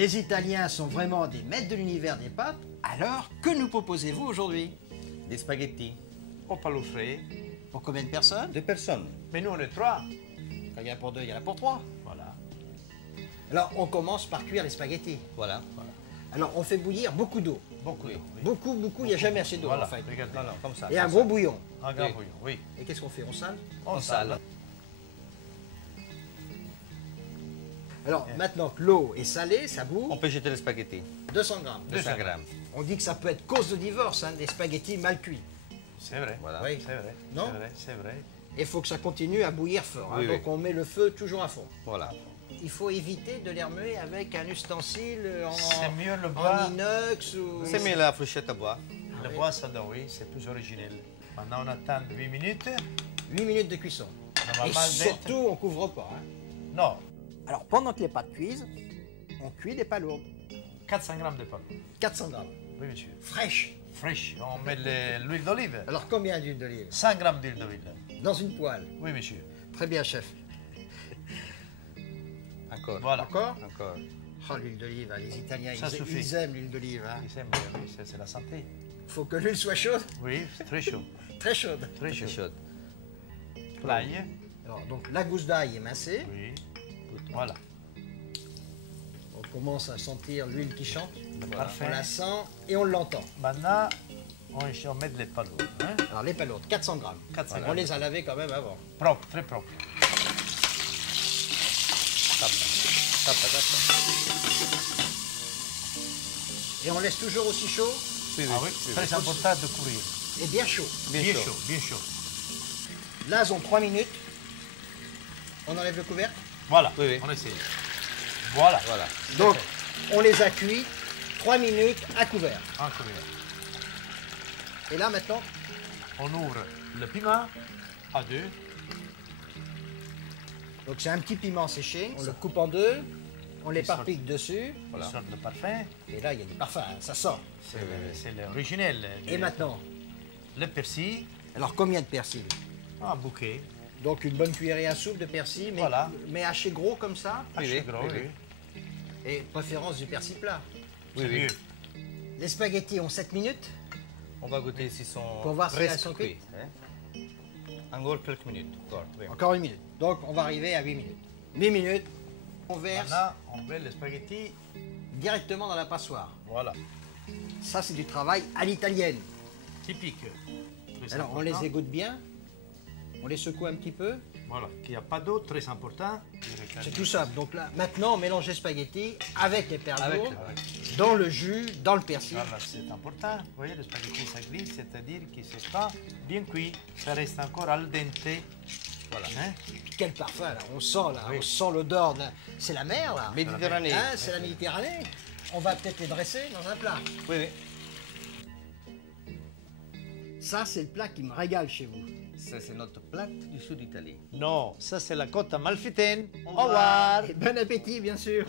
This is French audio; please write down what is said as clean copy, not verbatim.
Les Italiens sont vraiment des maîtres de l'univers des pâtes. Alors, que nous proposez-vous aujourd'hui? Des spaghettis. Au palo frais. Pour combien de personnes? 2 personnes. Mais nous, on est 3. Quand il y en a pour 2, il y en a pour 3. Voilà. Alors, on commence par cuire les spaghettis. Voilà. Alors, on fait bouillir beaucoup d'eau. Beaucoup d'eau. Oui. Beaucoup, il n'y a jamais assez d'eau Voilà, en fait. regardez. Non, non, comme ça. Et un comme gros ça. bouillon. Un grand Oui. bouillon, oui. Et qu'est-ce qu'on fait? On sale? On sale. Alors, maintenant que l'eau est salée, ça bout, On peut jeter les spaghettis. 200 grammes. 200 grammes. On dit que ça peut être cause de divorce, hein, des spaghettis mal cuits. C'est vrai. Voilà. Oui. C'est vrai. Non? C'est vrai, c'est vrai. Et il faut que ça continue à bouillir fort. Hein, Oui, donc oui. on met le feu toujours à fond. Voilà. Il faut éviter de les remuer avec un ustensile C'est mieux le en bois. inox ou... C'est mis la fourchette à bois. Le bois, ça donne, oui, c'est plus originel. Maintenant, on attend 8 minutes. 8 minutes de cuisson. On va Et mal mettre. surtout, on couvre pas. Hein. Non, Alors, pendant que les pâtes cuisent, on cuit les palourdes. 400 grammes de pommes. 400 grammes. Oui, monsieur. Fraîches. Fraîche. On met l'huile d'olive. Alors, combien d'huile d'olive? 100 grammes d'huile d'olive. Dans une poêle. Oui, monsieur. Très bien, chef. Encore. Voilà. Encore? Encore. Oh, l'huile d'olive, hein, les Italiens, Ça ils suffit. aiment l'huile d'olive. Hein. Oui, c'est la santé. Il faut que l'huile soit chaude, Oui, c'est très chaud. très chaude. Très C'est chaud. chaud. L'ail. Alors, donc, la gousse d'ail émincée. Oui. Voilà. On commence à sentir l'huile qui chante. Parfait. On la sent et on l'entend. Maintenant, on met les palourdes. Hein? Alors, les palourdes, 400 grammes. 400 On grammes. les a lavées quand même avant. Propre, très propre. Et on laisse toujours aussi chaud Oui, Ah oui, très important de couvrir. et bien chaud. Bien chaud. Bien chaud. Là, on 3 minutes. On enlève le couvercle. Voilà, Oui, oui. on essaie. Voilà. Voilà. Donc, on les a cuits 3 minutes à couvert. Un couvert. Et là, maintenant, On ouvre le piment à deux. donc c'est un petit piment séché. On le coupe en deux. On l'éparpille dessus. Voilà. Une sorte de parfum. Et là, il y a du parfum, hein, ça sort. C'est l'originel. Et maintenant, Le persil. alors combien de persil? Un bouquet. Donc une bonne cuillerée à soupe de persil, mais, Voilà. mais haché gros comme ça. Haché oui, gros, oui, oui. Et préférence du persil plat. C'est oui. mieux. Les spaghettis ont 7 minutes. On va goûter s'ils sont Pour voir si elles presque sont cuits. Hein. Encore quelques minutes. Encore. Oui. Encore une minute. Donc on va arriver à 8 minutes. 8 minutes, on verse Maintenant, on met les spaghettis. directement dans la passoire. Voilà. Ça, c'est du travail à l'italienne. Typique. Très Alors on important. les égoutte bien. On les secoue un petit peu. Voilà. Qu'il n'y a pas d'eau, très important. C'est tout simple. Donc là, maintenant, on mélange les spaghettis avec les perles Avec lourdes, le- dans le jus, dans le persil. Voilà, c'est important. Vous voyez, le spaghetti, ça glisse, c'est-à-dire que ce n'est pas bien cuit. Ça reste encore al dente. Voilà. Hein? Quel parfum là, on sent là, Oui. on sent l'odeur. Là. C'est la mer là. Méditerranée. Hein, c'est la Méditerranée. On va peut-être les dresser dans un plat. Oui, oui. Ça, c'est le plat qui me régale chez vous. Ça, c'est notre plat du sud d'Italie. Non, ça c'est la côte amalfitaine. Au revoir. Et bon appétit, bien sûr.